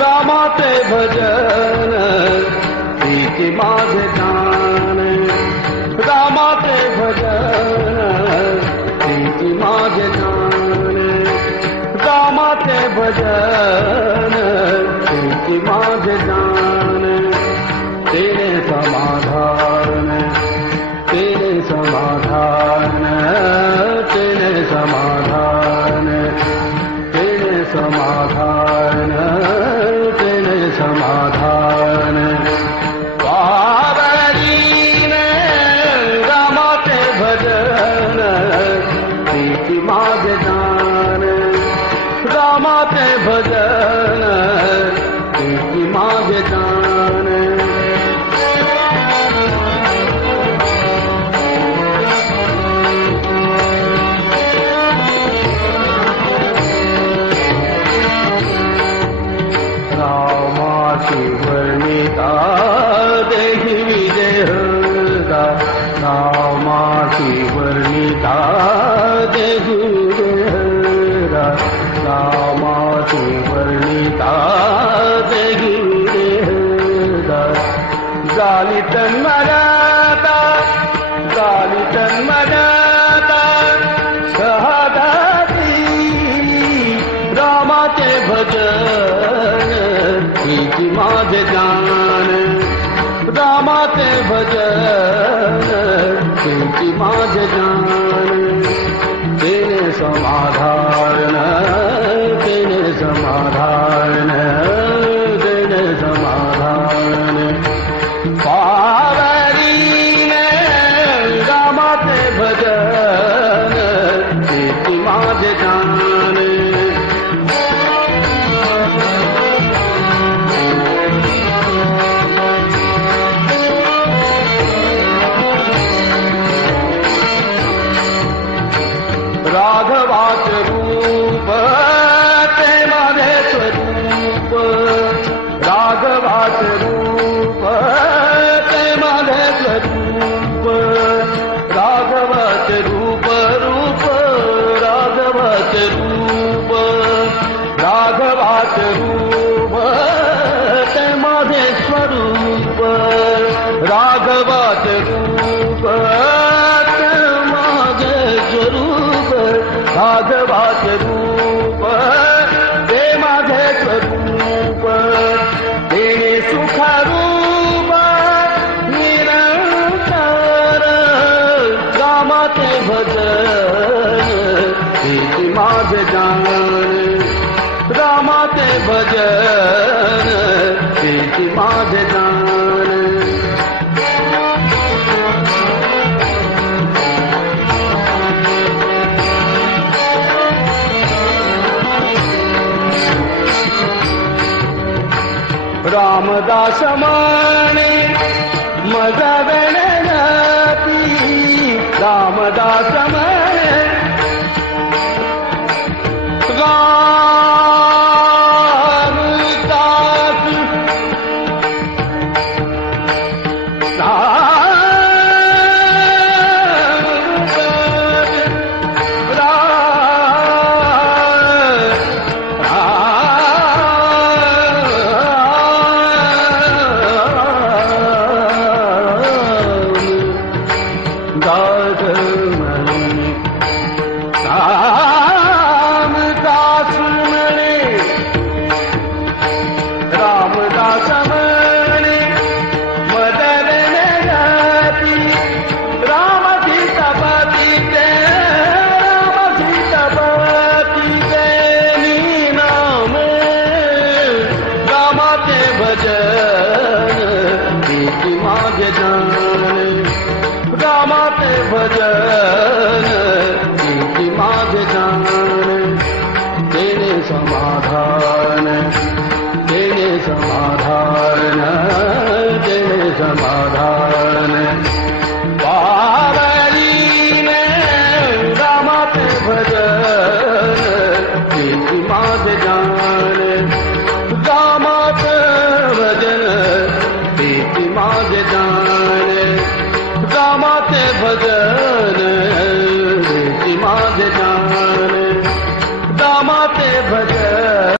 रामाचे भजन प्रीती माझे जाण रामाचे भजन प्रीती माझे जाण रामाचे भजन प्रीती माझे जाण तेने समाधान तेने समाधान तेने समाधान तेने समाधान तेने समाधान वावरीने रामाचे भजन प्रीती माझे जाण रामाचे भजन प्रीती माझे जाण रामाची वर्णिता देहि विजय हृदा रामाची वर्णिता देहि विजय हृदा रामाची वर्णिता देहि विजय हृदा झाली तन्मयता झाली तन्मयता शहादाती रामाचे भजन प्रीती माझे जाण रामाचे भजन प्रीती माझे जाण तेने समाधान तेने समाधान तेने समाधान पावरीने रामाचे भजन प्रीती माझे जाण राघवाचे रूप ते माझे स्वरूप राघवाचे रूप ते माझे स्वरूप राघवाचे रूप रूप राघवाचे रूप राघवाचे रूप ते माझे स्वरूप राघवाचे रूप ते माझे स्वरूप राघवाचे रूप ते माझे स्वरूप तेने सुखरूप निरंतर रामाचे भजन प्रीती माझे जाण रामाचे भजन प्रीती माझे जाण रामदास माने मजा गणती रामदास माने रामाचे भजन प्रीती माझे जाण तेने समाधान तेने समाधान तेने समाधान पावरीने रामाचे भजन प्रीती माझे जाण रामाचे भजन प्रीती माझे जाण रामाचे भजन प्रीती माझे जाण रामाचे भजन